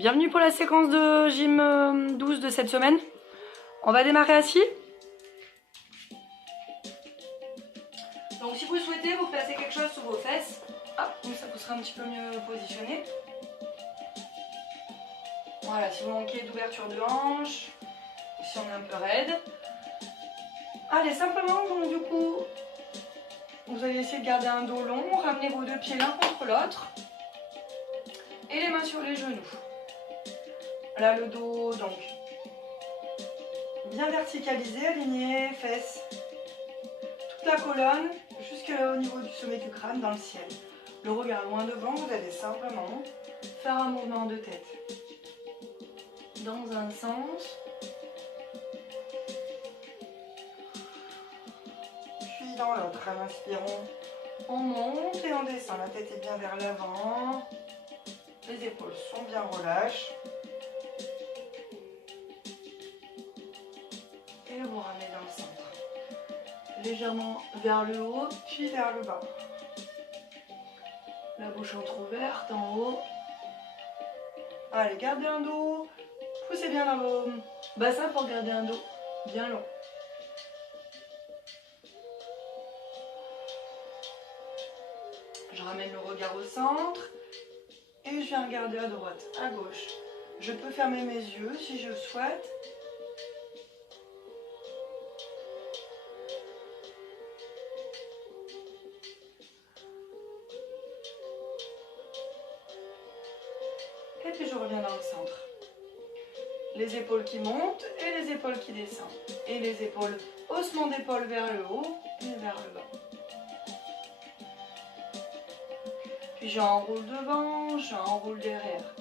Bienvenue pour la séquence de gym 12 de cette semaine. On va démarrer assis. Donc si vous le souhaitez, vous placez quelque chose sous vos fesses. Donc ça vous sera un petit peu mieux positionné. Voilà, si vous manquez d'ouverture de hanche, si on est un peu raide. Allez, simplement, donc du coup, vous allez essayer de garder un dos long, ramenez vos deux pieds l'un contre l'autre. Et les mains sur les genoux. Là, le dos, donc, bien verticalisé, aligné, fesses. Toute la colonne, jusqu'au niveau du sommet du crâne, dans le ciel. Le regard loin devant, vous allez simplement faire un mouvement de tête. Dans un sens. Puis dans l'autre. Inspirons, on monte et on descend. La tête est bien vers l'avant. Les épaules sont bien relâches. Et vous ramenez dans le centre. Légèrement vers le haut, puis vers le bas. La bouche entrouverte en haut. Allez, gardez un dos. Poussez bien dans vos bassins pour garder un dos bien long. Je ramène le regard au centre. Et je viens regarder à droite, à gauche. Je peux fermer mes yeux si je le souhaite. Et puis je reviens dans le centre. Les épaules qui montent et les épaules qui descendent. Et les épaules, haussement d'épaule vers le haut et vers le bas. Puis j'enroule devant, j'enroule derrière.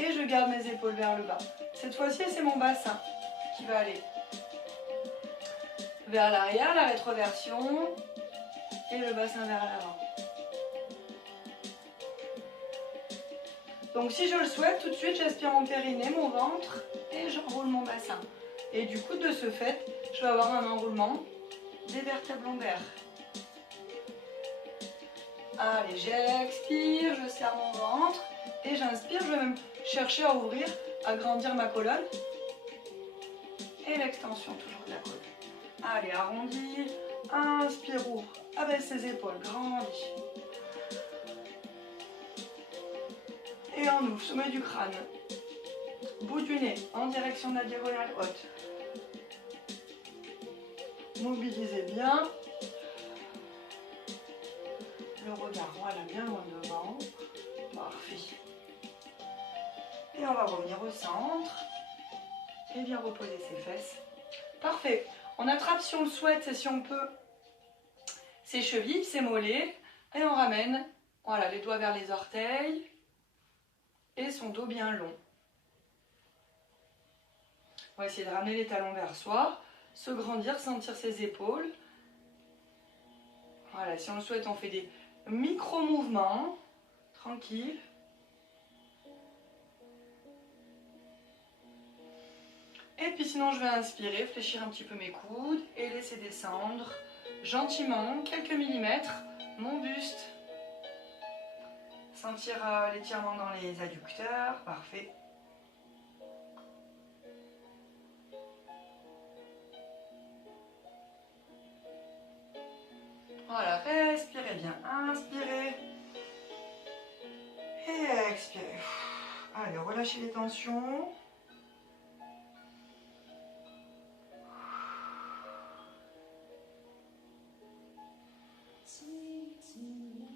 Et je garde mes épaules vers le bas. Cette fois-ci, c'est mon bassin qui va aller vers l'arrière, la rétroversion, et le bassin vers l'avant. Donc si je le souhaite, tout de suite, j'aspire mon périnée, mon ventre, et j'enroule mon bassin. Et du coup, de ce fait, je vais avoir un enroulement des vertèbres lombaires. Allez, j'expire, je serre mon ventre, et j'inspire, je vais même chercher à ouvrir, à grandir ma colonne. Et l'extension toujours de la colonne. Allez, arrondi, inspire, ouvre, abaisse ses épaules, grandis. Et on ouvre, sommet du crâne, bout du nez, en direction de la diagonale haute. Mobilisez bien. Le regard, voilà, bien loin devant. Parfait. Et on va revenir au centre. Et bien reposer ses fesses. Parfait. On attrape si on le souhaite et si on peut ses chevilles, ses mollets. Et on ramène, voilà, les doigts vers les orteils. Et son dos bien long. On va essayer de ramener les talons vers soi. Se grandir, sentir ses épaules. Voilà, si on le souhaite, on fait des micro-mouvements. Tranquille. Et puis sinon, je vais inspirer, fléchir un petit peu mes coudes et laisser descendre gentiment, quelques millimètres, mon buste. Sentir l'étirement dans les adducteurs, parfait. Voilà, respirez bien, inspirez et expirez. Allez, relâchez les tensions.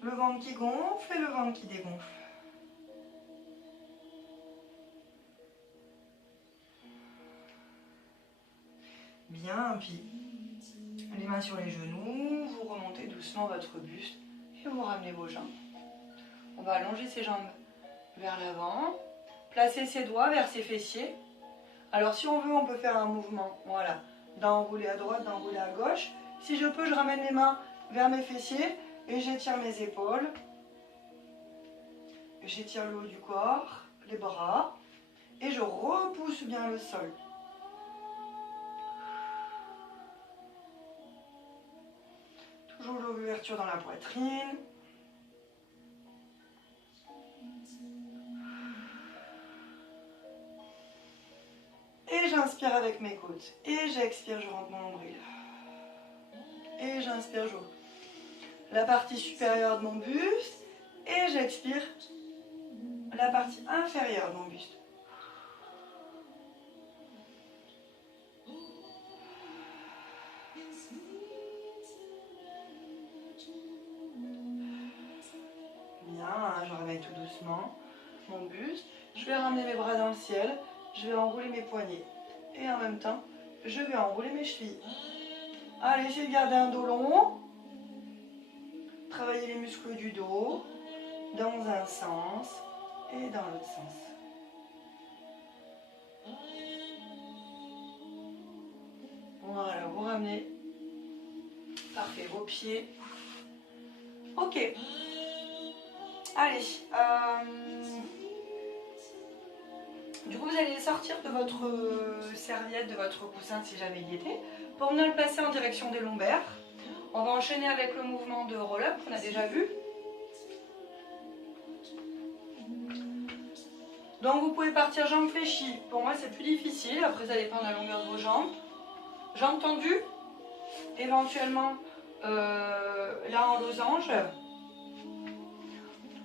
Le ventre qui gonfle et le ventre qui dégonfle. Bien, puis les mains sur les genoux, vous remontez doucement votre buste et vous ramenez vos jambes. On va allonger ses jambes vers l'avant, placer ses doigts vers ses fessiers. Alors si on veut, on peut faire un mouvement, voilà, d'enrouler à droite, d'enrouler à gauche. Si je peux, je ramène mes mains vers mes fessiers et j'étire mes épaules. J'étire le haut du corps, les bras, et je repousse bien le sol. Toujours l'ouverture dans la poitrine. j'inspire avec mes côtes. Et j'expire, je rentre mon nombril. Et j'inspire, j'ouvre la partie supérieure de mon buste. Et j'expire la partie inférieure de mon buste. Bien, je réveille tout doucement mon buste. Je vais ramener mes bras dans le ciel. Je vais enrouler mes poignets. Et en même temps, je vais enrouler mes chevilles. Allez, essayez de garder un dos long. Travaillez les muscles du dos dans un sens et dans l'autre sens. Voilà, vous ramenez. Parfait, vos pieds. Ok. Allez. Du coup, vous allez sortir de votre serviette, de votre coussin si jamais il y était, pour venir le placer en direction des lombaires. On va enchaîner avec le mouvement de roll-up qu'on a déjà vu. Donc vous pouvez partir jambes fléchies. Pour moi c'est plus difficile, après ça dépend de la longueur de vos jambes. Jambes tendues, éventuellement là en losange.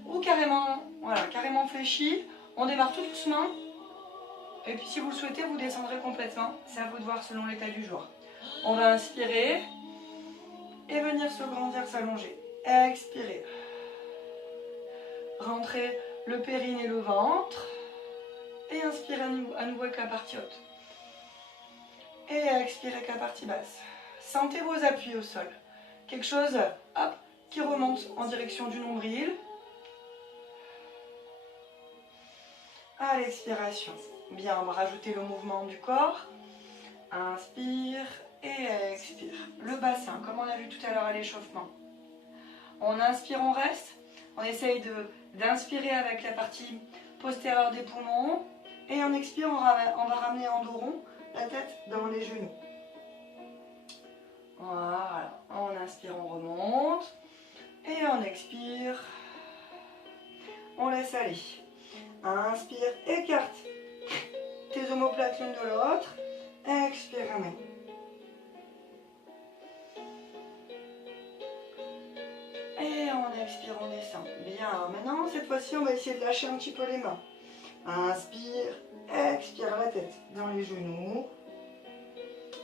Ou carrément, voilà, carrément fléchies. On démarre tout doucement. Et puis si vous le souhaitez, vous descendrez complètement. C'est à vous de voir selon l'état du jour. On va inspirer. Et venir se grandir, s'allonger. Expirer. Rentrez le périnée et le ventre. Et inspirez à nouveau avec la partie haute. Et expirez avec la partie basse. Sentez vos appuis au sol. Quelque chose, hop, qui remonte en direction du nombril. À l'expiration. Bien, on va rajouter le mouvement du corps. Inspire. Et expire. Le bassin, comme on a vu tout à l'heure à l'échauffement. On inspire, on reste. On essaye d'inspirer avec la partie postérieure des poumons. Et on expire, on va ramener en dos rond la tête dans les genoux. Voilà. On inspire, on remonte. Et on expire. On laisse aller. Inspire, écarte tes omoplates l'une de l'autre. Expire, ramène. Et on expire, on descend. Bien, maintenant, cette fois-ci, on va essayer de lâcher un petit peu les mains. Inspire, expire la tête dans les genoux.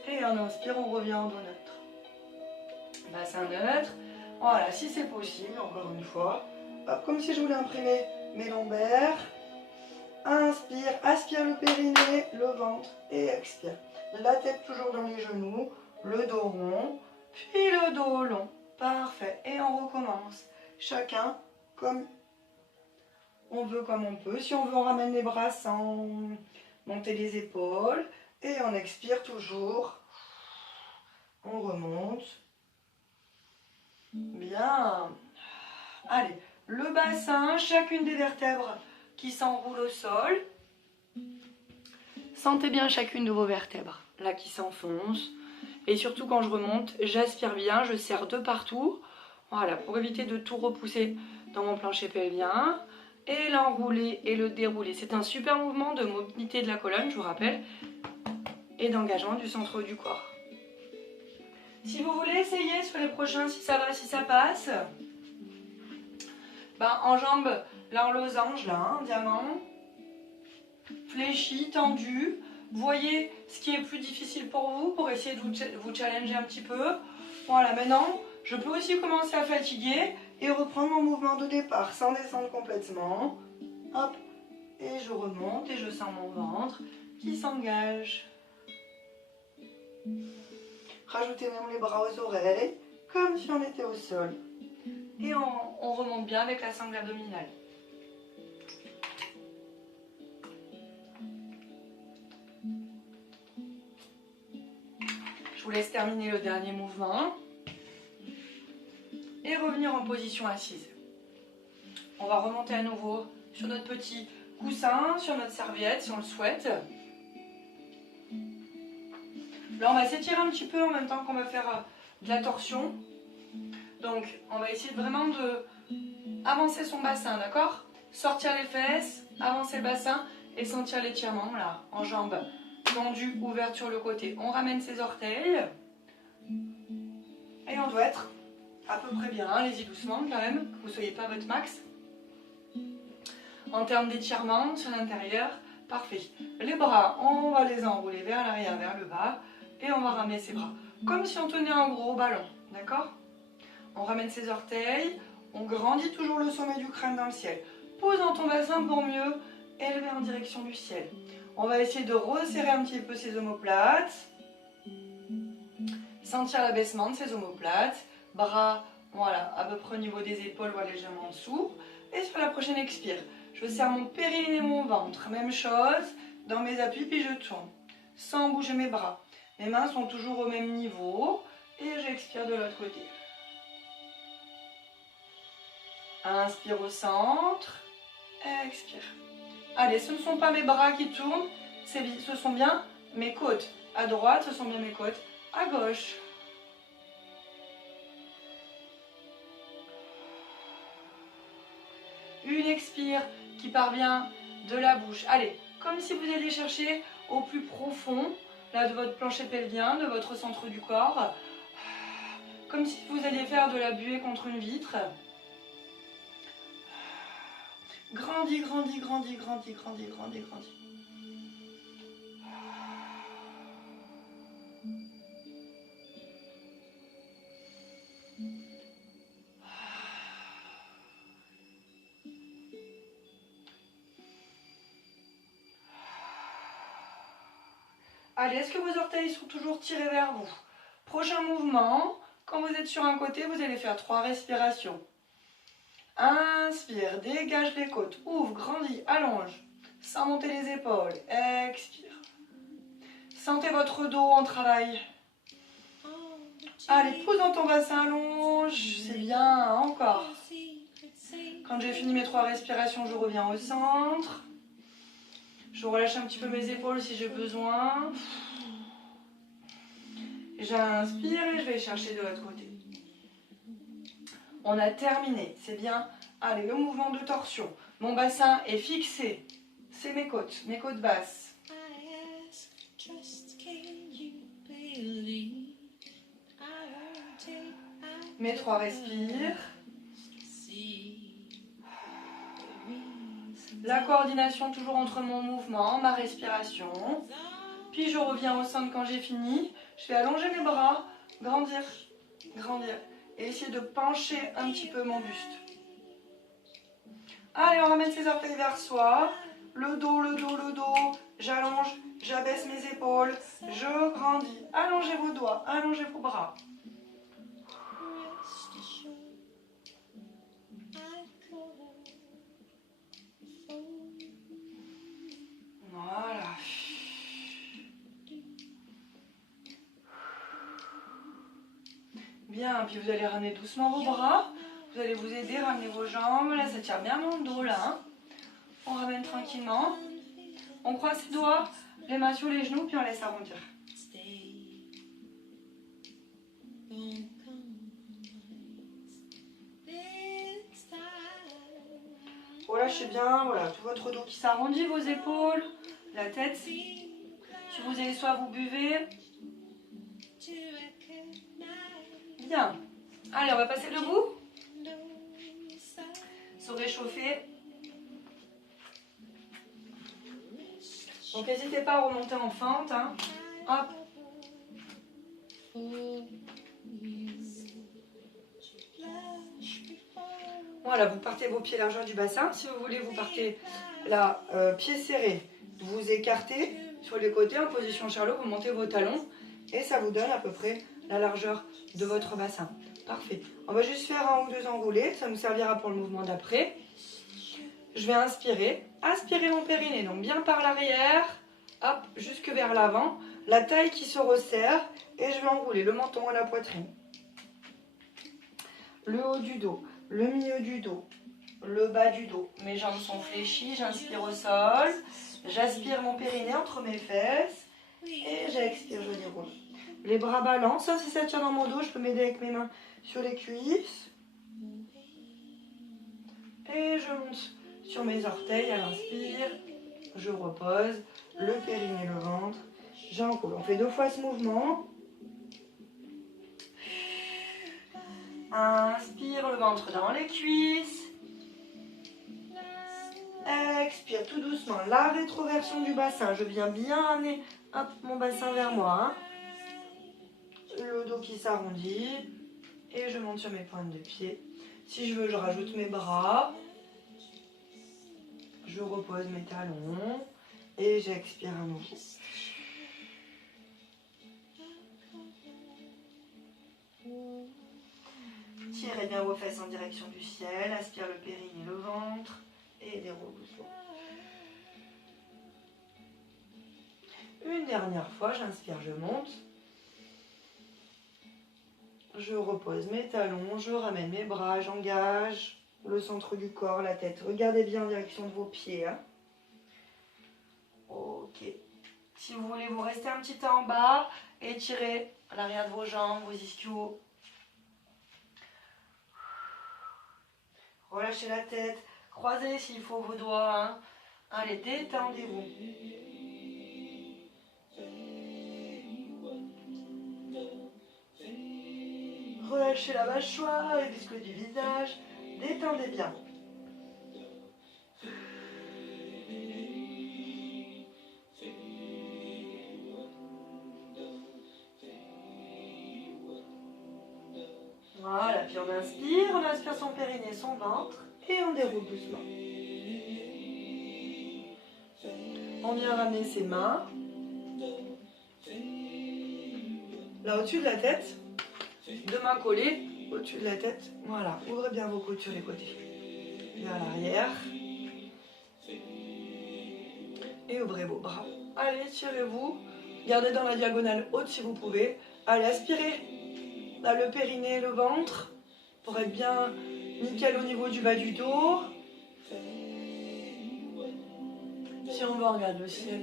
Et on inspire, on revient en dos neutre. Bassin neutre. Voilà, si c'est possible, encore une fois. Hop, comme si je voulais imprimer mes lombaires. Inspire, aspire le périnée, le ventre et expire. La tête toujours dans les genoux, le dos rond, puis le dos long. Parfait. Et on recommence. Chacun comme on veut, comme on peut. Si on veut, on ramène les bras sans monter les épaules. Et on expire toujours. On remonte. Bien. Allez, le bassin, chacune des vertèbres qui s'enroulent au sol. Sentez bien chacune de vos vertèbres, là qui s'enfoncent. Et surtout quand je remonte, j'aspire bien, je serre de partout. Voilà, pour éviter de tout repousser dans mon plancher pelvien. Et l'enrouler et le dérouler. C'est un super mouvement de mobilité de la colonne, je vous rappelle. Et d'engagement du centre du corps. Si vous voulez essayer sur les prochains, si ça va, si ça passe. Ben, en jambes, là en losange, là, en diamant. Fléchi, tendu. Voyez ce qui est plus difficile pour vous, pour essayer de vous challenger un petit peu. Voilà, maintenant, je peux aussi commencer à fatiguer et reprendre mon mouvement de départ sans descendre complètement. Hop, et je remonte et je sens mon ventre qui s'engage. Rajoutez même les bras aux oreilles, comme si on était au sol. Et on remonte bien avec la sangle abdominale. Je vous laisse terminer le dernier mouvement. Et revenir en position assise. On va remonter à nouveau sur notre petit coussin, sur notre serviette si on le souhaite. Là, on va s'étirer un petit peu en même temps qu'on va faire de la torsion. Donc, on va essayer vraiment de avancer son bassin, d'accord? Sortir les fesses, avancer le bassin et sentir l'étirement là, en jambes tendu, ouverte sur le côté. On ramène ses orteils. Et on doit être à peu près bien. Allez-y doucement quand même, que vous ne soyez pas à votre max. En termes d'étirement sur l'intérieur, parfait. Les bras, on va les enrouler vers l'arrière, vers le bas. Et on va ramener ses bras. Comme si on tenait un gros ballon, d'accord? On ramène ses orteils. On grandit toujours le sommet du crâne dans le ciel. Pose dans ton bassin pour mieux élever en direction du ciel. On va essayer de resserrer un petit peu ses omoplates. Sentir l'abaissement de ses omoplates. Bras, voilà, à peu près au niveau des épaules, voire légèrement en dessous. Et sur la prochaine expire, je serre mon périnée et mon ventre. Même chose, dans mes appuis, puis je tourne. Sans bouger mes bras. Mes mains sont toujours au même niveau. Et j'expire de l'autre côté. Inspire au centre. Expire. Allez, ce ne sont pas mes bras qui tournent, ce sont bien mes côtes. À droite, ce sont bien mes côtes. À gauche. Une expire qui parvient de la bouche. Allez, comme si vous alliez chercher au plus profond, là, de votre plancher pelvien, de votre centre du corps. Comme si vous alliez faire de la buée contre une vitre. Grandis, grandis, grandis, grandis, grandis, grandis, grandis. Allez, est-ce que vos orteils sont toujours tirés vers vous? Prochain mouvement, quand vous êtes sur un côté, vous allez faire 3 respirations. Inspire, dégage les côtes, ouvre, grandis, allonge, sans monter les épaules, expire. Sentez votre dos en travail. Allez, pousse dans ton bassin, allonge, c'est bien, encore. Quand j'ai fini mes 3 respirations, je reviens au centre. Je relâche un petit peu mes épaules si j'ai besoin. J'inspire et je vais chercher de l'autre côté. On a terminé, c'est bien. Allez, le mouvement de torsion. Mon bassin est fixé. C'est mes côtes basses. Mes 3 respires. La coordination toujours entre mon mouvement, ma respiration. Puis je reviens au centre quand j'ai fini. Je vais allonger mes bras, grandir, grandir. Et essayer de pencher un petit peu mon buste. Allez, on ramène ses orteils vers soi. Le dos, le dos, le dos. J'allonge, j'abaisse mes épaules. Je grandis. Allongez vos doigts, allongez vos bras. Voilà. Bien, puis vous allez ramener doucement vos bras. Vous allez vous aider, ramener vos jambes. Là, ça tire bien mon dos, là. Hein. On ramène tranquillement. On croise ses doigts, les mains sur les genoux, puis on laisse arrondir. Relâchez bien, voilà, tout votre dos qui s'arrondit, vos épaules, la tête. Si vous avez soif, vous buvez. Bien. Allez, on va passer debout. Se réchauffer. Donc n'hésitez pas à remonter en fente. Hein. Hop. Voilà, vous partez vos pieds largeur du bassin. Si vous voulez, vous partez là, pieds serrés. Vous écartez sur les côtés en position Charlot. Vous montez vos talons et ça vous donne à peu près la largeur de votre bassin. Parfait. On va juste faire 1 ou 2 enroulés. Ça nous servira pour le mouvement d'après. Je vais inspirer. Aspirer mon périnée. Donc bien par l'arrière. Hop, jusque vers l'avant. La taille qui se resserre. Et je vais enrouler le menton à la poitrine. Le haut du dos. Le milieu du dos. Le bas du dos. Mes jambes sont fléchies. J'inspire au sol. J'aspire mon périnée entre mes fesses. Et j'expire, je déroule. Les bras balancent. Ça, si ça tient dans mon dos, je peux m'aider avec mes mains sur les cuisses. Et je monte sur mes orteils à l'inspire. Je repose le périnée, le ventre. J'enroule. On fait 2 fois ce mouvement. Inspire, le ventre dans les cuisses. Expire tout doucement. La rétroversion du bassin. Je viens bien amener mon bassin vers moi. Le dos qui s'arrondit. Et je monte sur mes pointes de pied. Si je veux, je rajoute mes bras. Je repose mes talons. Et j'expire à nouveau. Tirez bien vos fesses en direction du ciel. Aspire le périnée, le ventre. Et déroule doucement. Une dernière fois, j'inspire, je monte. Je repose mes talons, je ramène mes bras, j'engage le centre du corps, la tête. Regardez bien en direction de vos pieds. Hein. Ok. Si vous voulez, vous restez un petit temps en bas. Étirez l'arrière de vos jambes, vos ischios. Relâchez la tête. Croisez s'il faut vos doigts. Hein. Allez, détendez-vous. Relâchez la mâchoire, les muscles du visage. Détendez bien. Voilà, puis on inspire son périnée, son ventre, et on déroule doucement. On vient ramener ses mains, là au-dessus de la tête, 2 mains collées au-dessus de la tête. Voilà, ouvrez bien vos coudes sur les côtés, vers l'arrière, et ouvrez vos bras. Allez, tirez-vous, gardez dans la diagonale haute si vous pouvez. Allez, aspirez. Là, le périnée, le ventre, pour être bien nickel au niveau du bas du dos. Si on veut, on regarde le ciel.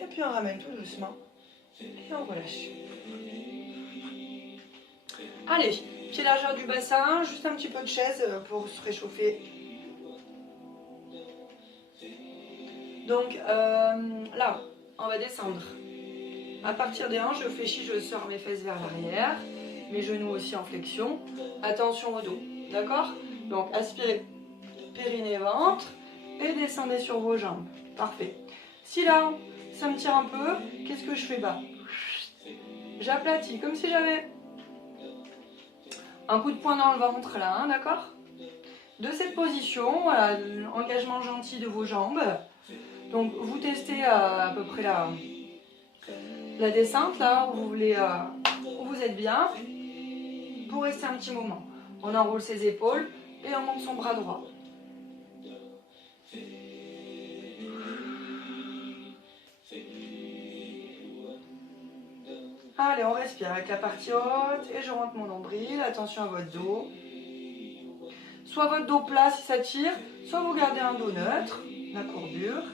Et puis on ramène tout doucement. Et on relâche. Allez, pied largeur du bassin, juste un petit peu de chaise pour se réchauffer. Donc là, on va descendre. À partir des hanches, je fléchis, je sors mes fesses vers l'arrière, mes genoux aussi en flexion. Attention au dos, d'accord? Donc aspirez, périnée, ventre, et descendez sur vos jambes. Parfait. Si là, ça me tire un peu, qu'est-ce que je fais bas? J'aplatis, comme si j'avais un coup de poing dans le ventre là, hein, d'accord? De cette position, voilà, engagement gentil de vos jambes. Donc vous testez à peu près la descente là où vous voulez, où vous êtes bien, pour rester un petit moment. On enroule ses épaules et on monte son bras droit. Allez, on respire avec la partie haute et je rentre mon nombril. Attention à votre dos. Soit votre dos plat si ça tire, soit vous gardez un dos neutre, la courbure.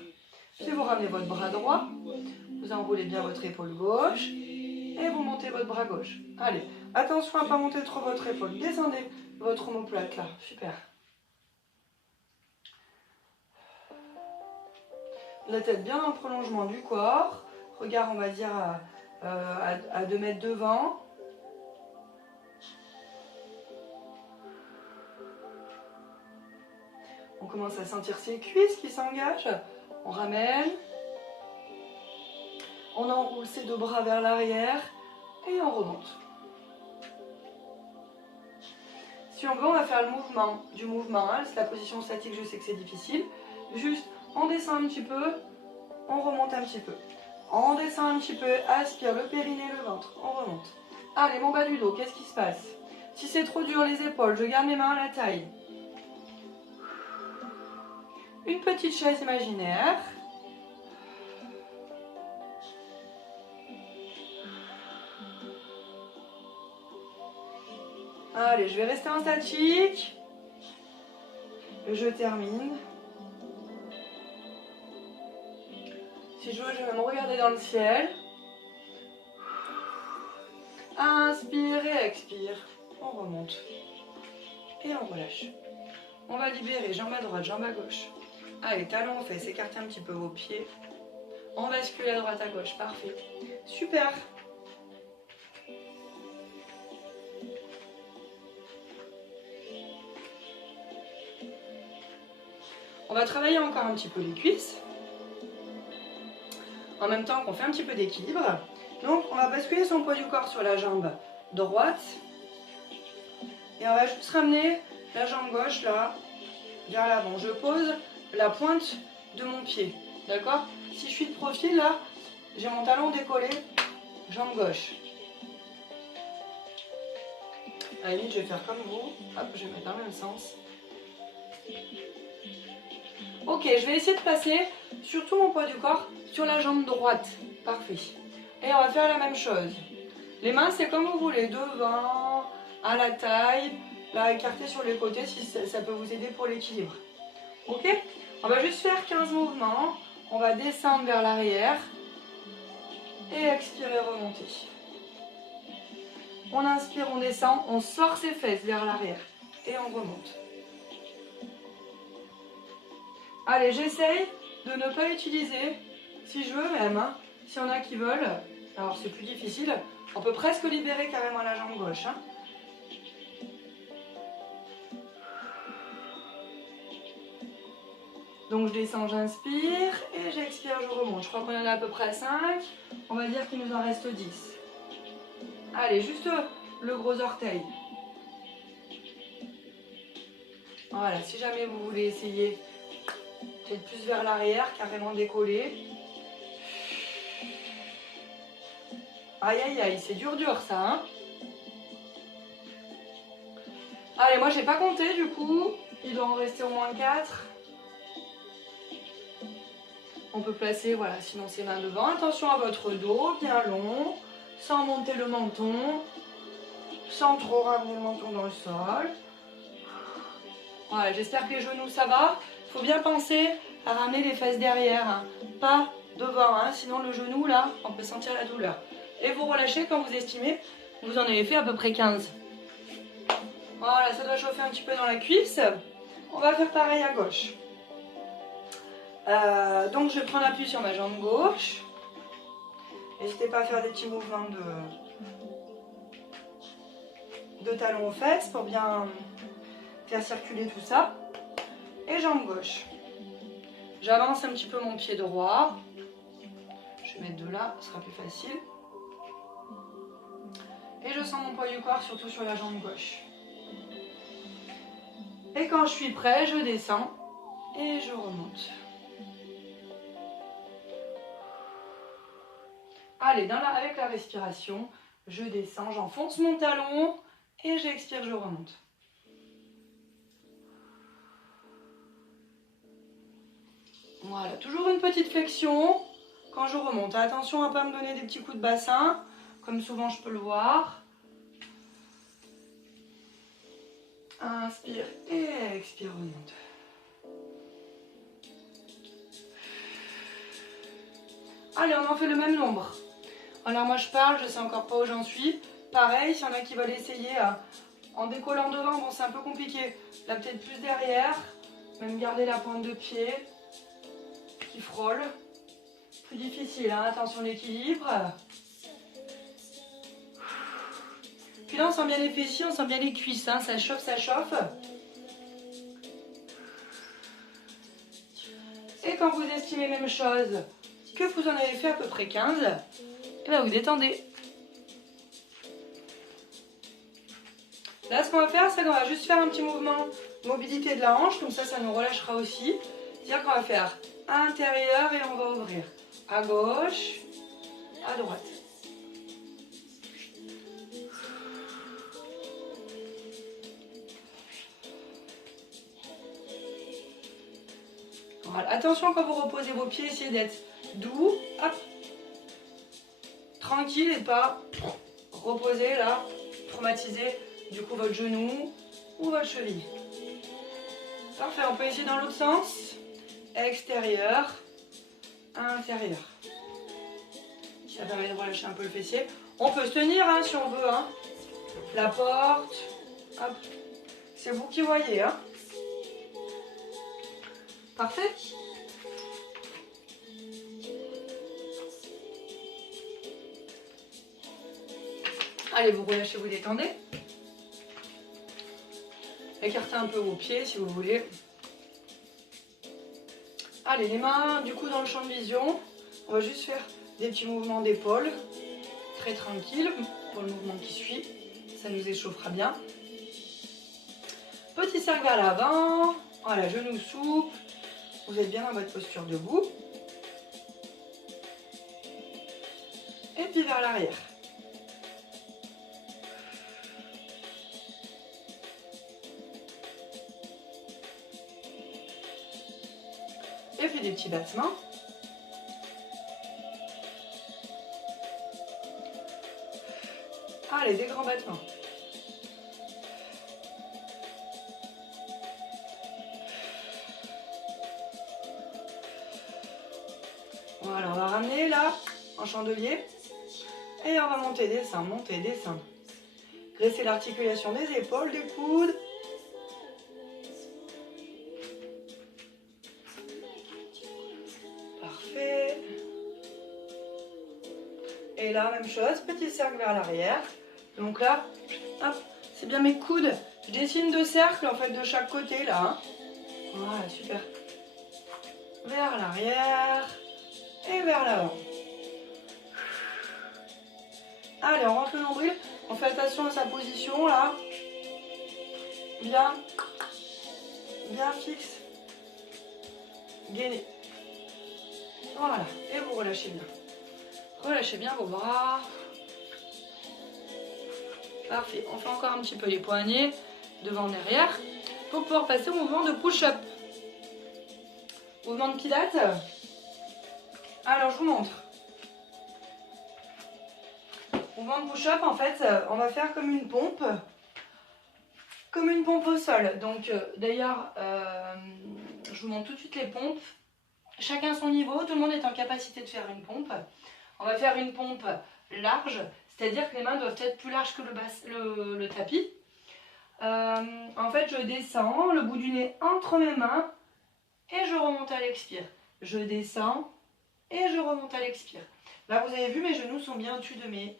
Puis vous ramenez votre bras droit. Vous enroulez bien votre épaule gauche et vous montez votre bras gauche. Allez, attention à ne pas monter trop votre épaule. Descendez votre omoplate là. Super. La tête bien dans le prolongement du corps. Regard, on va dire, à 2 mètres devant. On commence à sentir ses cuisses qui s'engagent. On ramène. On enroule ses 2 bras vers l'arrière et on remonte. Si on veut, on va faire le mouvement du mouvement. Hein. C'est la position statique, je sais que c'est difficile. Juste, on descend un petit peu, on remonte un petit peu. On descend un petit peu, aspire le périnée, le ventre, on remonte. Allez, mon bas du dos, qu'est-ce qui se passe? Si c'est trop dur, les épaules, je garde mes mains à la taille. Une petite chaise imaginaire. Allez, je vais rester en statique. Je termine. Si je veux, je vais me regarder dans le ciel. Inspire et expire. On remonte. Et on relâche. On va libérer jambe à droite, jambe à gauche. Allez, talons aux fesses, écartez un petit peu vos pieds. On bascule à droite à gauche, parfait. Super. On va travailler encore un petit peu les cuisses. En même temps qu'on fait un petit peu d'équilibre. Donc on va basculer son poids du corps sur la jambe droite. Et on va juste ramener la jambe gauche là, vers l'avant. Je pose la pointe de mon pied. D'accord? Si je suis de profil là, j'ai mon talon décollé, jambe gauche. À la limite, je vais faire comme vous. Hop, je vais mettre dans le même sens. Ok, je vais essayer de passer sur tout mon poids du corps sur la jambe droite. Parfait. Et on va faire la même chose. Les mains, c'est comme vous voulez. Devant, à la taille. Là, écartez sur les côtés si ça peut vous aider pour l'équilibre. Ok? On va juste faire 15 mouvements. On va descendre vers l'arrière. Et expirer, remonter. On inspire, on descend. On sort ses fesses vers l'arrière. Et on remonte. Allez, j'essaye de ne pas utiliser, si je veux même, hein, s'il y en a qui veulent, alors c'est plus difficile, on peut presque libérer carrément la jambe gauche. Hein. Donc je descends, j'inspire et j'expire, je remonte. Je crois qu'on en a à peu près 5, on va dire qu'il nous en reste 10. Allez, juste le gros orteil. Voilà, si jamais vous voulez essayer... Peut-être plus vers l'arrière, carrément décollé. Aïe aïe aïe, c'est dur ça. Hein. Allez, moi j'ai pas compté du coup. Il doit en rester au moins 4. On peut placer, voilà, sinon ses mains devant. Attention à votre dos, bien long. Sans monter le menton. Sans trop ramener le menton dans le sol. Voilà, j'espère que les genoux ça va. Il faut bien penser à ramener les fesses derrière, hein. Pas devant, hein. Sinon le genou là, on peut sentir la douleur. Et vous relâchez quand vous estimez, vous en avez fait à peu près 15. Voilà, ça doit chauffer un petit peu dans la cuisse. On va faire pareil à gauche. Donc je vais prendre appui sur ma jambe gauche. N'hésitez pas à faire des petits mouvements de talons aux fesses pour bien faire circuler tout ça. Et jambe gauche. J'avance un petit peu mon pied droit. Je vais mettre de là, ce sera plus facile. Et je sens mon poids du corps surtout sur la jambe gauche. Et quand je suis prêt, je descends et je remonte. Allez, avec la respiration, je descends, j'enfonce mon talon et j'expire, je remonte. Voilà, toujours une petite flexion quand je remonte. Attention à ne pas me donner des petits coups de bassin, comme souvent je peux le voir. Inspire et expire, remonte. Allez, on en fait le même nombre. Alors moi je parle, je sais encore pas où j'en suis. Pareil, s'il y en a qui veulent essayer en décollant devant, bon c'est un peu compliqué. Là peut-être plus derrière, même garder la pointe de pied. Qui frôle. Plus difficile, hein. Attention à l'équilibre. Puis là on sent bien les fessiers, on sent bien les cuisses, hein. Ça chauffe, ça chauffe. Et quand vous estimez même chose, que vous en avez fait à peu près 15, et bien vous détendez. Là ce qu'on va faire, c'est qu'on va juste faire un petit mouvement de mobilité de la hanche, comme ça nous relâchera aussi. C'est-à-dire qu'on va faire intérieur et on va ouvrir à gauche, à droite. Voilà. Attention quand vous reposez vos pieds, essayez d'être doux, hop, tranquille et pas reposer là, traumatiser du coup votre genou ou votre cheville. Parfait, on peut essayer dans l'autre sens. Extérieur, intérieur. Ça permet de relâcher un peu le fessier. On peut se tenir hein, si on veut. Hein. La porte. Hop. C'est vous qui voyez. Hein. Parfait. Allez, vous relâchez, vous détendez. Écartez un peu vos pieds si vous voulez. Allez, les mains du coup dans le champ de vision. On va juste faire des petits mouvements d'épaule. Très tranquille pour le mouvement qui suit. Ça nous échauffera bien. Petit cercle vers l'avant. Voilà, genoux souples. Vous êtes bien dans votre posture debout. Et puis vers l'arrière. Et puis des petits battements. Allez, des grands battements. Voilà, on va ramener là, en chandelier. Et on va monter, descendre, monter, descendre. Graisser l'articulation des épaules, des coudes. Parfait. Et là, même chose, petit cercle vers l'arrière. Donc là, hop, c'est bien mes coudes. Je dessine 2 cercles en fait de chaque côté là. Hein. Voilà, super. Vers l'arrière et vers l'avant. Allez, on rentre le nombril. On fait attention à sa position là. Bien. Bien fixe. Gainé. Voilà. Et vous relâchez bien. Relâchez bien vos bras. Parfait. On fait encore un petit peu les poignets devant, derrière. Pour pouvoir passer au mouvement de push-up. Mouvement de pilates. Alors, je vous montre. Mouvement de push-up, en fait, on va faire comme une pompe. Comme une pompe au sol. Donc, d'ailleurs, je vous montre tout de suite les pompes. Chacun à son niveau, tout le monde est en capacité de faire une pompe. On va faire une pompe large, c'est-à-dire que les mains doivent être plus larges que le tapis. En fait, je descends le bout du nez entre mes mains et je remonte à l'expire. Je descends et je remonte à l'expire. Là, vous avez vu, mes genoux sont bien au-dessus de mes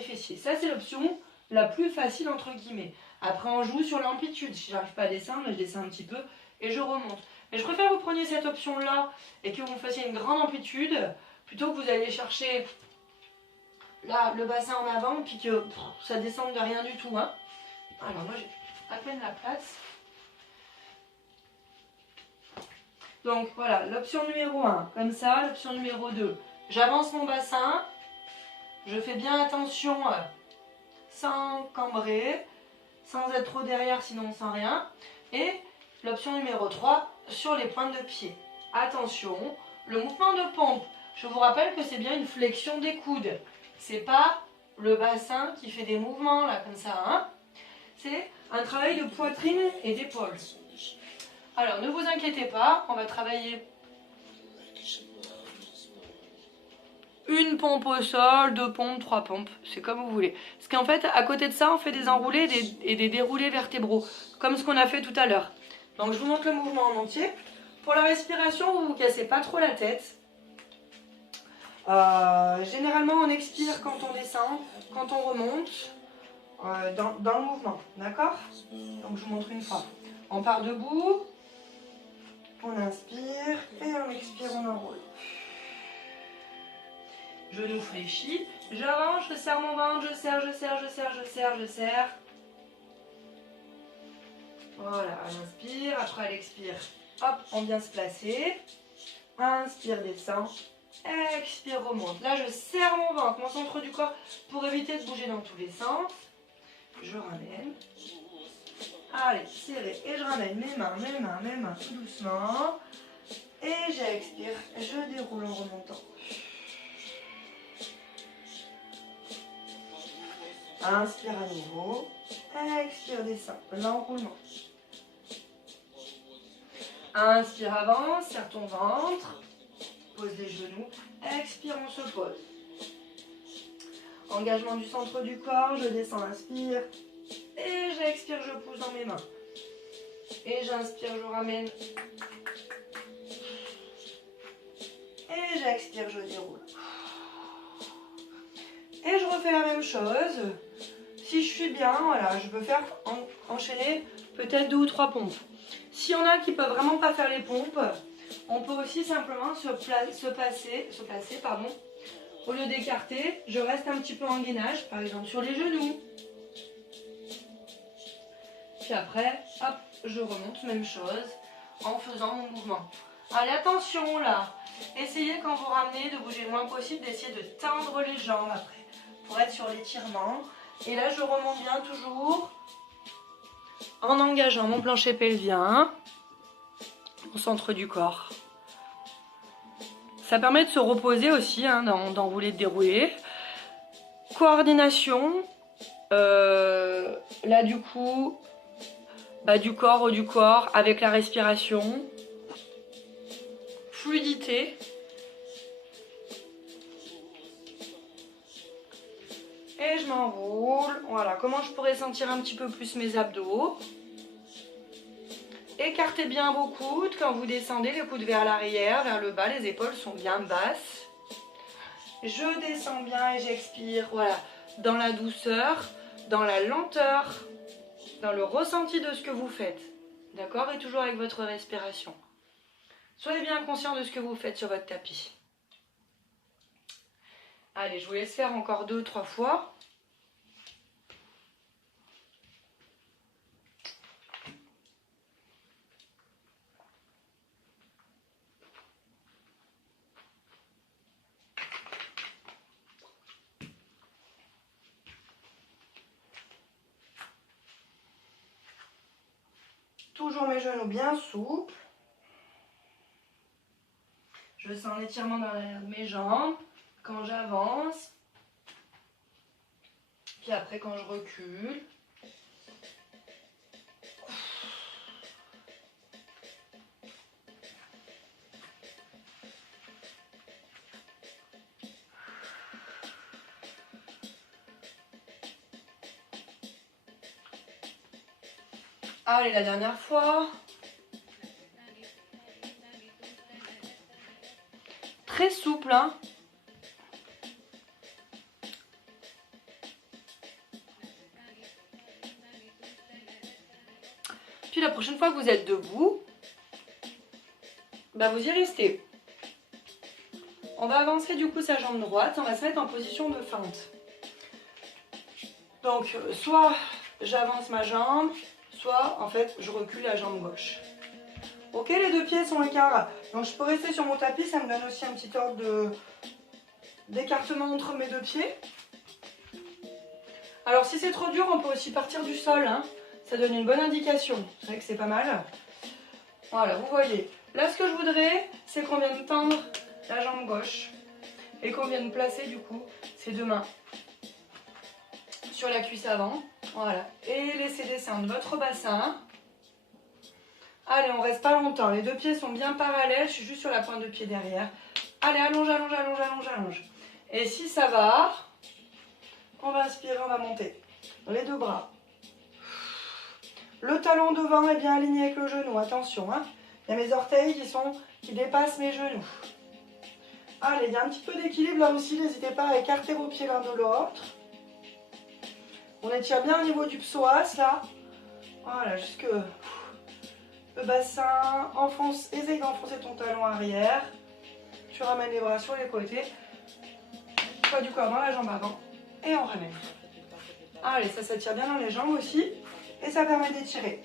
fessiers. Ça, c'est l'option la plus facile, entre guillemets. Après, on joue sur l'amplitude. Si j'arrive pas à descendre, je descends un petit peu et je remonte. Mais je préfère que vous preniez cette option-là et que vous fassiez une grande amplitude plutôt que vous alliez chercher là, le bassin en avant puis que ça descende de rien du tout. Hein. Alors, moi, j'ai à peine la place. Donc, voilà, l'option numéro 1, comme ça. L'option numéro 2, j'avance mon bassin. Je fais bien attention sans cambrer, sans être trop derrière, sinon on sent rien. Et l'option numéro 3, sur les pointes de pied. Attention, le mouvement de pompe, je vous rappelle que c'est bien une flexion des coudes. C'est pas le bassin qui fait des mouvements là comme ça. Hein. C'est un travail de poitrine et d'épaule. Alors ne vous inquiétez pas, on va travailler une pompe au sol, 2 pompes, 3 pompes, c'est comme vous voulez. Parce qu'en fait, à côté de ça, on fait des enroulés et des déroulés vertébraux, comme ce qu'on a fait tout à l'heure. Donc je vous montre le mouvement en entier. Pour la respiration, vous ne vous cassez pas trop la tête. Généralement, on expire quand on descend, quand on remonte, dans le mouvement, d'accord? Donc je vous montre une fois. On part debout, on inspire et on expire, on enroule. Genou fléchi, j'avance, je serre mon ventre, je serre, je serre, je serre, je serre, je serre. Voilà, elle inspire, après elle expire. Hop, on vient se placer. Inspire, descend. Expire, remonte. Là, je serre mon ventre, mon centre du corps, pour éviter de bouger dans tous les sens. Je ramène. Allez, serré. Et je ramène mes mains, tout doucement. Et j'expire. Je déroule en remontant. Inspire à nouveau. Expire, descend. L'enroulement. Inspire, avance, serre ton ventre. Pose les genoux. Expire, on se pose. Engagement du centre du corps. Je descends, inspire. Et j'expire, je pousse dans mes mains. Et j'inspire, je ramène. Et j'expire, je déroule. Et je refais la même chose. Si je suis bien, voilà, je peux faire enchaîner peut-être 2 ou 3 pompes. S'il y en a qui ne peuvent vraiment pas faire les pompes, on peut aussi simplement se placer, pardon. Au lieu d'écarter, je reste un petit peu en gainage, par exemple sur les genoux. Puis après, hop, je remonte, même chose, en faisant mon mouvement. Allez, attention là. Essayez quand vous ramenez de bouger le moins possible, d'essayer de tendre les jambes après, pour être sur l'étirement. Et là, je remonte bien toujours en engageant mon plancher pelvien au centre du corps. Ça permet de se reposer aussi, hein, d'enrouler, de dérouler. Coordination, là du coup, du corps au du corps avec la respiration. Fluidité. Et je m'enroule. Voilà, comment je pourrais sentir un petit peu plus mes abdos. Écartez bien vos coudes quand vous descendez, les coudes vers l'arrière, vers le bas, les épaules sont bien basses. Je descends bien et j'expire, voilà, dans la douceur, dans la lenteur, dans le ressenti de ce que vous faites. D'accord? Et toujours avec votre respiration. Soyez bien conscient de ce que vous faites sur votre tapis. Allez, je vous laisse faire encore 2 ou 3 fois. Toujours mes genoux bien souples. Je sens un étirement dans l'arrière de mes jambes quand j'avance. Puis après quand je recule. Allez, la dernière fois. Très souple, hein. Puis la prochaine fois que vous êtes debout, vous y restez. On va avancer du coup sa jambe droite, on va se mettre en position de feinte. Donc, soit j'avance ma jambe, soit en fait je recule la jambe gauche. Ok, les 2 pieds sont écarts. Donc je peux rester sur mon tapis, ça me donne aussi un petit ordre d'écartement entre mes 2 pieds. Alors si c'est trop dur, on peut aussi partir du sol, hein. Ça donne une bonne indication. C'est vrai que c'est pas mal. Voilà, vous voyez. Là, ce que je voudrais, c'est qu'on vienne tendre la jambe gauche et qu'on vienne placer du coup ces 2 mains sur la cuisse avant. Voilà. Et laissez descendre votre bassin. Allez, on reste pas longtemps. Les 2 pieds sont bien parallèles. Je suis juste sur la pointe de pied derrière. Allez, allonge, allonge, allonge, allonge, allonge. Et si ça va, on va inspirer, on va monter. Les 2 bras. Le talon devant est bien aligné avec le genou. Attention, hein. Il y a mes orteils qui dépassent mes genoux. Allez, il y a un petit peu d'équilibre là aussi. N'hésitez pas à écarter vos pieds l'un de l'autre. On étire bien au niveau du psoas là. Voilà, jusque le bassin. Essaye d'enfoncer ton talon arrière. Tu ramènes les bras sur les côtés. Poids du corps dans la jambe avant. Et on ramène. Allez, ça s'étire bien dans les jambes aussi. Et ça permet d'étirer.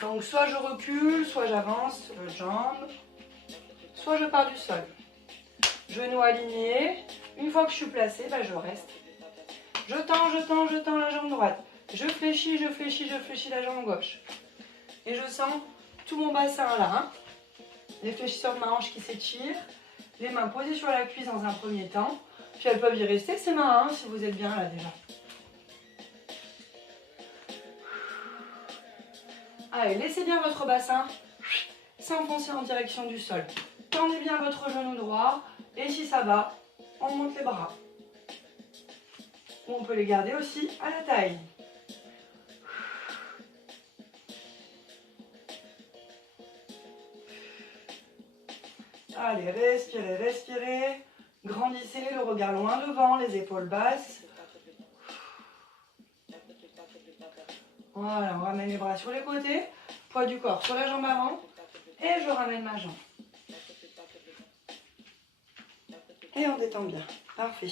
Donc soit je recule, soit j'avance le jambe. Soit je pars du sol. Genoux alignés. Une fois que je suis placée, je reste. Je tends la jambe droite. Je fléchis la jambe gauche. Et je sens tout mon bassin là. Hein. Les fléchisseurs de ma hanche qui s'étirent. Les mains posées sur la cuisse dans un premier temps. Puis elles peuvent y rester ces mains, hein, si vous êtes bien là déjà. Allez, laissez bien votre bassin s'enfoncer en direction du sol. Tendez bien votre genou droit. Et si ça va, on monte les bras. Ou on peut les garder aussi à la taille. Allez, respirez, respirez. Grandissez, le regard loin devant, les épaules basses. Voilà, on ramène les bras sur les côtés. Poids du corps sur la jambe avant. Et je ramène ma jambe. Et on détend bien. Parfait.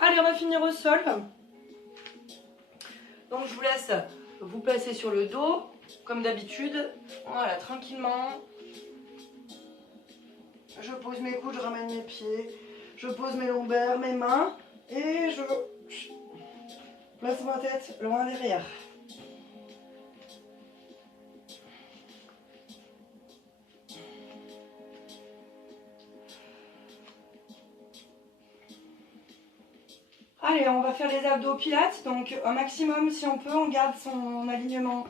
Allez, on va finir au sol. Donc, je vous laisse vous placer sur le dos, comme d'habitude. Voilà, tranquillement. Je pose mes coudes, je ramène mes pieds. Je pose mes lombaires, mes mains. Et je place ma tête loin derrière. Allez, on va faire les abdos pilates. Donc, un maximum, si on peut, on garde son alignement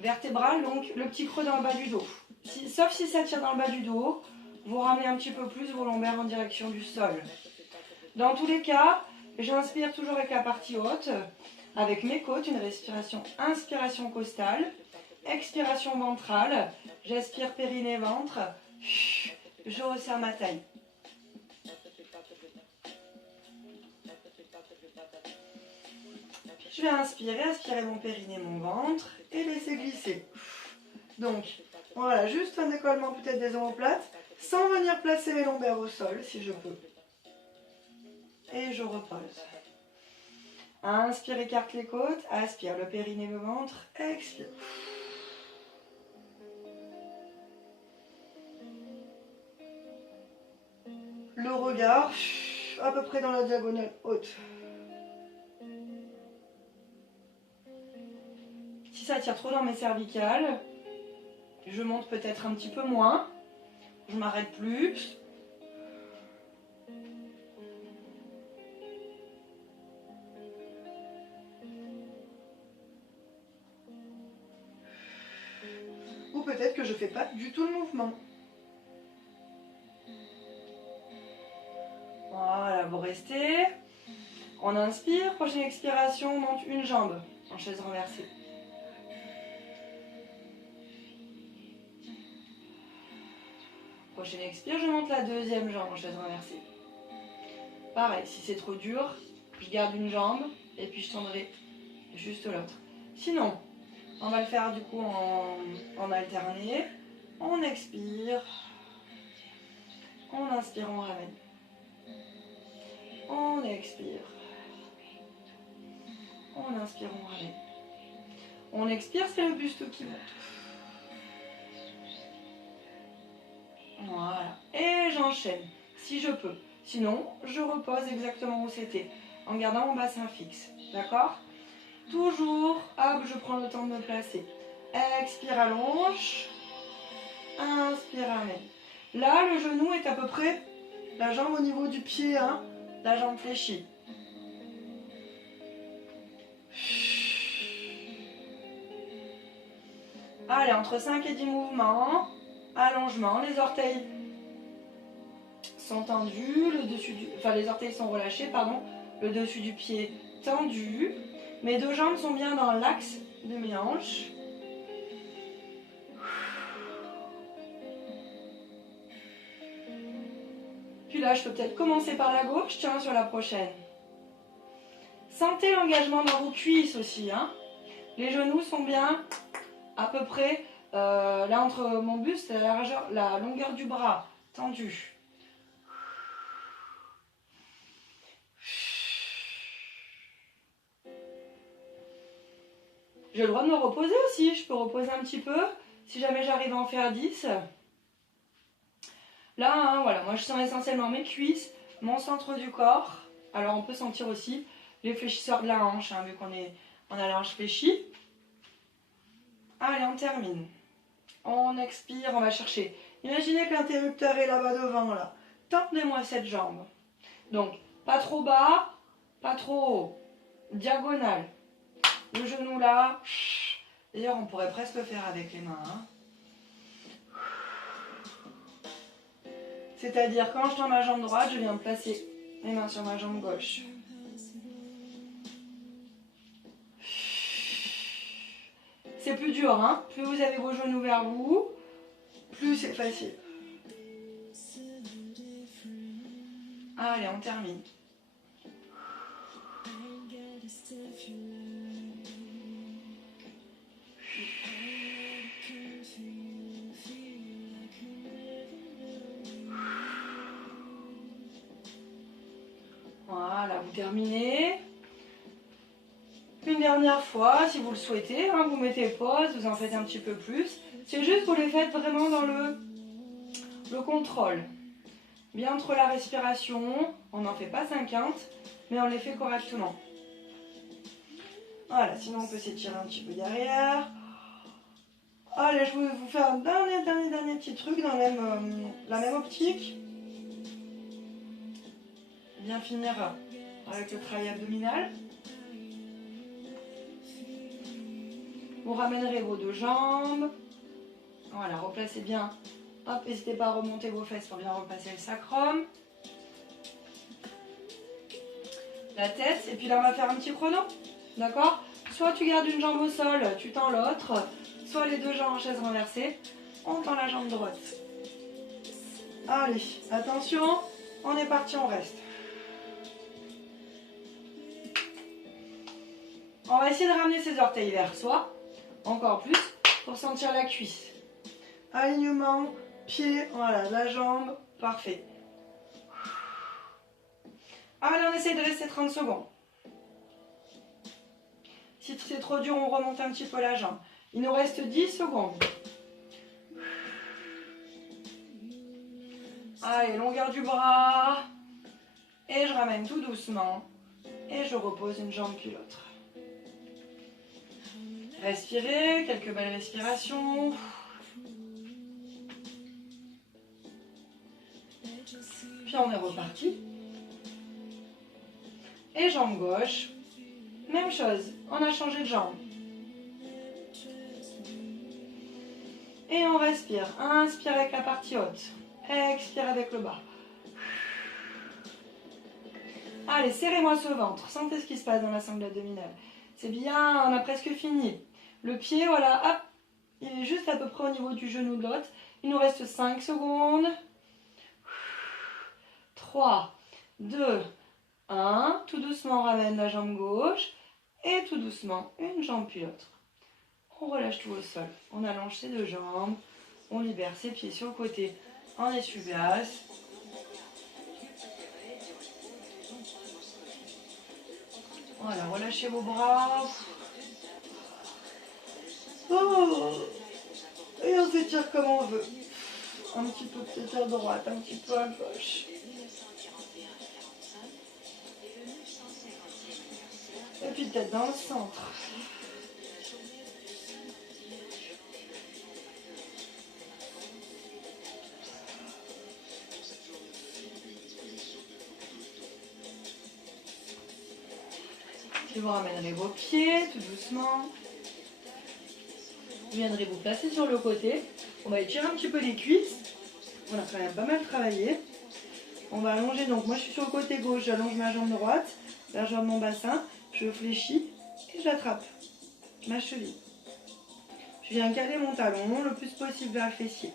vertébral. Donc, le petit creux dans le bas du dos. Sauf si ça tire dans le bas du dos, vous ramenez un petit peu plus vos lombaires en direction du sol. Dans tous les cas, j'inspire toujours avec la partie haute, avec mes côtes, une respiration, inspiration costale, expiration ventrale, j'aspire périnée, ventre, je resserre ma taille. Je vais inspirer, aspirer mon périnée, mon ventre et laisser glisser. Donc, voilà, juste un décollement peut-être des omoplates, sans venir placer mes lombaires au sol si je peux. Et je repose. Inspire, écarte les côtes, aspire le périnée, le ventre, expire. Le regard, à peu près dans la diagonale haute. Si ça tire trop dans mes cervicales, je monte peut-être un petit peu moins. Je m'arrête plus. Ou peut-être que je ne fais pas du tout le mouvement. Voilà, vous restez. On inspire, prochaine expiration, on monte une jambe en chaise renversée. Prochaine expire, je monte la deuxième jambe en chaise renversée. Pareil, si c'est trop dur, je garde une jambe et puis je tendrai juste l'autre. Sinon, on va le faire du coup en alterné. On expire. On inspire, on ramène. On expire. On inspire, on ramène. On expire, c'est le buste qui monte. Voilà. Et j'enchaîne, si je peux. Sinon, je repose exactement où c'était, en gardant mon bassin fixe. D'accord ? Toujours, hop, je prends le temps de me placer. Expire, allonge. Inspire, ramène. Là, le genou est à peu près la jambe au niveau du pied, hein, la jambe fléchie. Allez, entre 5 et 10 mouvements. Allongement, les orteils sont tendus, les orteils sont relâchés, pardon, le dessus du pied tendu. Mes deux jambes sont bien dans l'axe de mes hanches. Puis là, je peux peut-être commencer par la gauche, tiens, sur la prochaine. Sentez l'engagement dans vos cuisses aussi, hein. Les genoux sont bien à peu près là entre mon buste et la longueur du bras, tendu. J'ai le droit de me reposer aussi, je peux reposer un petit peu, si jamais j'arrive à en faire 10. Là, hein, voilà, moi je sens essentiellement mes cuisses, mon centre du corps. Alors on peut sentir aussi les fléchisseurs de la hanche, hein, vu on a la hanche fléchie. Allez, on termine. On expire, on va chercher. Imaginez que l'interrupteur est là-bas devant, là. Tendez-moi cette jambe. Donc, pas trop bas, pas trop haut. Diagonale. Le genou là. D'ailleurs, on pourrait presque le faire avec les mains. Hein. C'est-à-dire, quand je tends ma jambe droite, je viens placer les mains sur ma jambe gauche. C'est plus dur, hein. Plus vous avez vos genoux vers vous, plus c'est facile. Allez, on termine. Voilà, vous terminez. Une dernière fois, si vous le souhaitez, hein, vous mettez pause, vous en faites un petit peu plus. C'est juste que vous les faites vraiment dans le contrôle. Bien entre la respiration, on n'en fait pas 50, mais on les fait correctement. Voilà, sinon on peut s'étirer un petit peu derrière. Allez, je vais vous faire un dernier petit truc dans la même optique. Bien finir avec le travail abdominal. Vous ramènerez vos deux jambes. Voilà, replacez bien. Hop, n'hésitez pas à remonter vos fesses pour bien replacer le sacrum. La tête, et puis là on va faire un petit chrono. D'accord? Soit tu gardes une jambe au sol, tu tends l'autre. Soit les deux jambes en chaise renversée, on tend la jambe droite. Allez, attention, on est parti, on reste. On va essayer de ramener ses orteils vers soi, encore plus, pour sentir la cuisse. Alignement, pied, voilà, la jambe, parfait. Allez, on essaye de rester 30 secondes. Si c'est trop dur, on remonte un petit peu la jambe. Il nous reste 10 secondes. Allez, longueur du bras. Et je ramène tout doucement. Et je repose une jambe puis l'autre. Respirez, quelques belles respirations. Puis on est reparti. Et jambe gauche. Même chose, on a changé de jambe. Et on respire. Inspire avec la partie haute. Expire avec le bas. Allez, serrez-moi ce ventre. Sentez ce qui se passe dans la sangle abdominale. C'est bien, on a presque fini. Le pied, voilà, hop, il est juste à peu près au niveau du genou de l'autre. Il nous reste 5 secondes. 3, 2, 1. Tout doucement, on ramène la jambe gauche. Et tout doucement, une jambe puis l'autre. On relâche tout au sol. On allonge ses deux jambes. On libère ses pieds sur le côté en essuie-glace. Voilà, relâchez vos bras. Oh. Et on s'étire comme on veut. Un petit peu peut-être à droite, un petit peu à gauche. Et puis peut-être dans le centre. Et vous ramènerez vos pieds tout doucement. Vous viendrez vous placer sur le côté. On va étirer un petit peu les cuisses. On a quand même pas mal travaillé. On va allonger, donc moi je suis sur le côté gauche, j'allonge ma jambe droite, largeur de mon bassin, je fléchis et j'attrape ma cheville. Je viens caler mon talon le plus possible vers le fessier.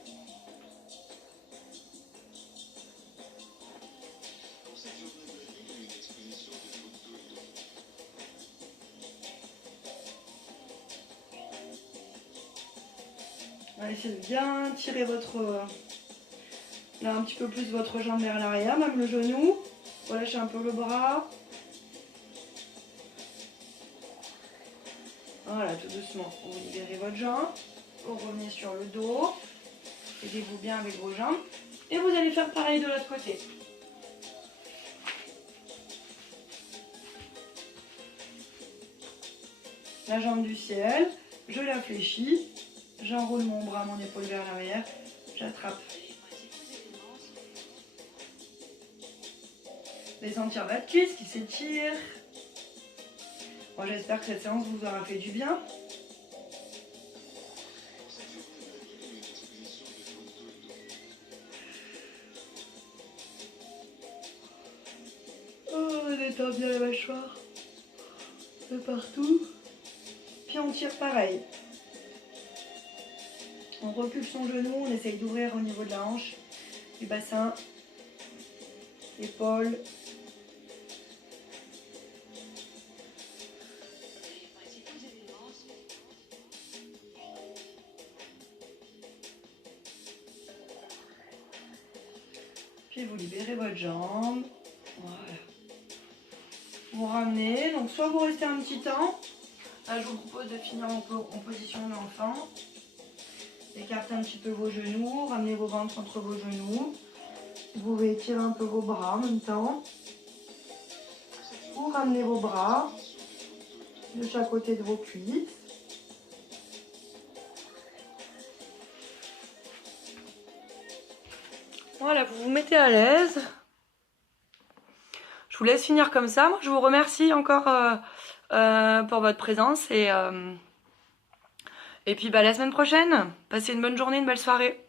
On va essayer de bien tirer là un petit peu plus votre jambe vers l'arrière, même le genou. Relâchez un peu le bras. Voilà, tout doucement, vous libérez votre jambe. Vous revenez sur le dos. Aidez-vous bien avec vos jambes. Et vous allez faire pareil de l'autre côté. La jambe du ciel, je la fléchis. J'enroule mon bras, mon épaule vers l'arrière. J'attrape. Les sentir votre cuisse qui s'étire. Bon, j'espère que cette séance vous aura fait du bien. Oh, on détend bien la mâchoire. De partout. Puis on tire pareil. On recule son genou, on essaye d'ouvrir au niveau de la hanche, du bassin. épaules. Puis vous libérez votre jambe. Voilà. Vous ramenez. Donc soit vous restez un petit temps. Là je vous propose de finir en position d'enfant. Écartez un petit peu vos genoux. Ramenez vos ventres entre vos genoux. Vous pouvez étirer un peu vos bras en même temps. Ou ramenez vos bras de chaque côté de vos cuisses. Voilà, vous vous mettez à l'aise. Je vous laisse finir comme ça. Moi, je vous remercie encore pour votre présence. Et puis, la semaine prochaine, passez une bonne journée, une belle soirée.